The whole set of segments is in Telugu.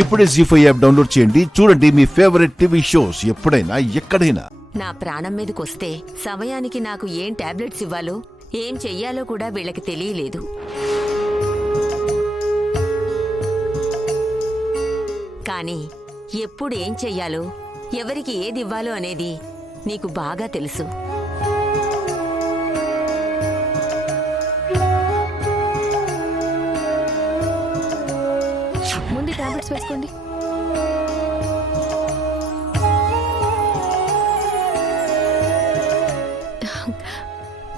ఇప్పుడే జీ5 యాప్ డౌన్లోడ్ చేయండి. చూడండి మీ ఫేవరెట్ టీవీ షోస్ ఎప్పుడైనా ఎక్కడైనా. నా ప్రాణం మీదకొస్తే సమయానికి నాకు ఏం టాబ్లెట్స్ ఇవ్వాలో ఏం చెయ్యాలో కూడా వీళ్ళకి తెలియలేదు. కానీ ఎప్పుడు ఏం చెయ్యాలో ఎవరికి ఏది ఇవ్వాలో అనేది నీకు బాగా తెలుసు. ముందు టాబ్లెట్స్ వేసుకోండి.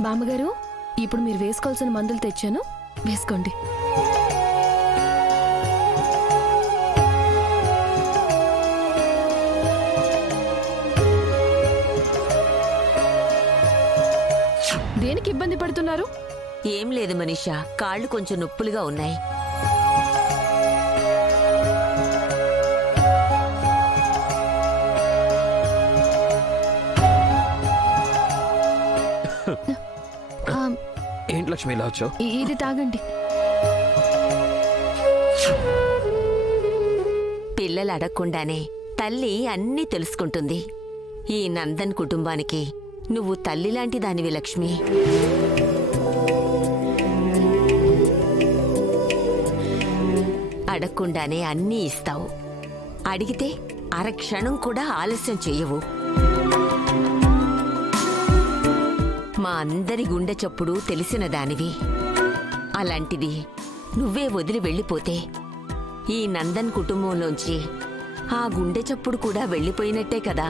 బామ్మగారు, ఇప్పుడు మీరు వేసుకోవాల్సిన మందులు తెచ్చాను, వేసుకోండి. దేనికి ఇబ్బంది పడుతున్నారు? ఏం లేదు మనీషా, కాళ్ళు కొంచెం నొప్పులుగా ఉన్నాయి. ఏంటి లక్ష్మి ఇలా వచ్చావు? ఇది తాగండి. పిల్లలు అడగకుండానే తల్లి అన్నీ తెలుసుకుంటుంది. ఈ నందన్ కుటుంబానికి నువ్వు తల్లిలాంటి దానివి లక్ష్మి. అడగకుండానే అన్నీ ఇస్తావు. అడిగితే అరక్షణం కూడా ఆలస్యం చెయ్యవు. మా అందరి గుండె చప్పుడు తెలిసిన దానివి. అలాంటిది నువ్వే వదిలి వెళ్ళిపోతే ఈ నందన్ కుటుంబంలోంచి ఆ గుండె చప్పుడు కూడా వెళ్ళిపోయినట్టే కదా.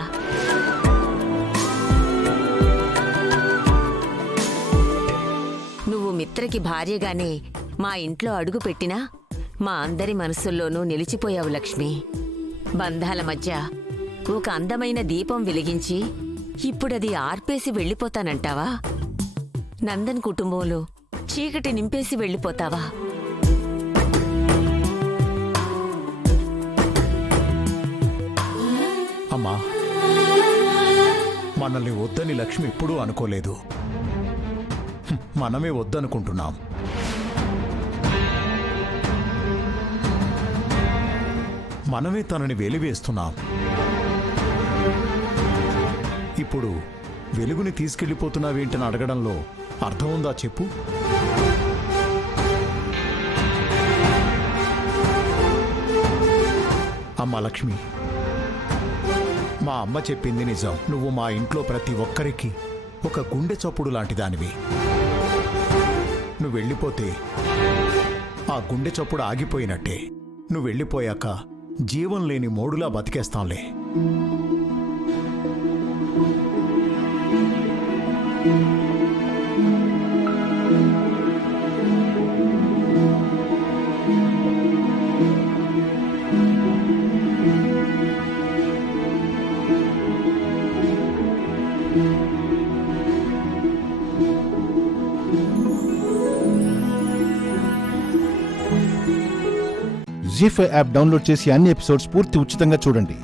నువ్వు మిత్రకి భార్యగానే మా ఇంట్లో అడుగు పెట్టినా మా అందరి మనసుల్లోనూ నిలిచిపోయావు లక్ష్మి. బంధాల మధ్య ఒక అందమైన దీపం వెలిగించి ఇప్పుడది ఆర్పేసి వెళ్ళిపోతానంటావా? నందన్ కుటుంబంలో చీకటి నింపేసి వెళ్ళిపోతావా? అమ్మా, మనల్ని వద్దని లక్ష్మి ఎప్పుడూ అనుకోలేదు. మనమే వద్దనుకుంటున్నాం. మనమే తనని వెలివేస్తున్నాం. ఇప్పుడు వెలుగుని తీసుకెళ్ళిపోతున్నావేంటని అడగడంలో అర్థం ఉందా చెప్పు? అమ్మ లక్ష్మి, మా అమ్మ చెప్పింది నిజం. నువ్వు మా ఇంట్లో ప్రతి ఒక్కరికి ఒక గుండె చప్పుడు లాంటి దానివి. నువ్వు వెళ్ళిపోతే ఆ గుండె చప్పుడు ఆగిపోయినట్టే. నువ్వు వెళ్ళిపోయాక జీవం లేని మోడులా బతికేస్తాంలే. జీ5 యాప్ డౌన్లోడ్ చేసి అన్ని ఎపిసోడ్స్ పూర్తి ఉచితంగా చూడండి.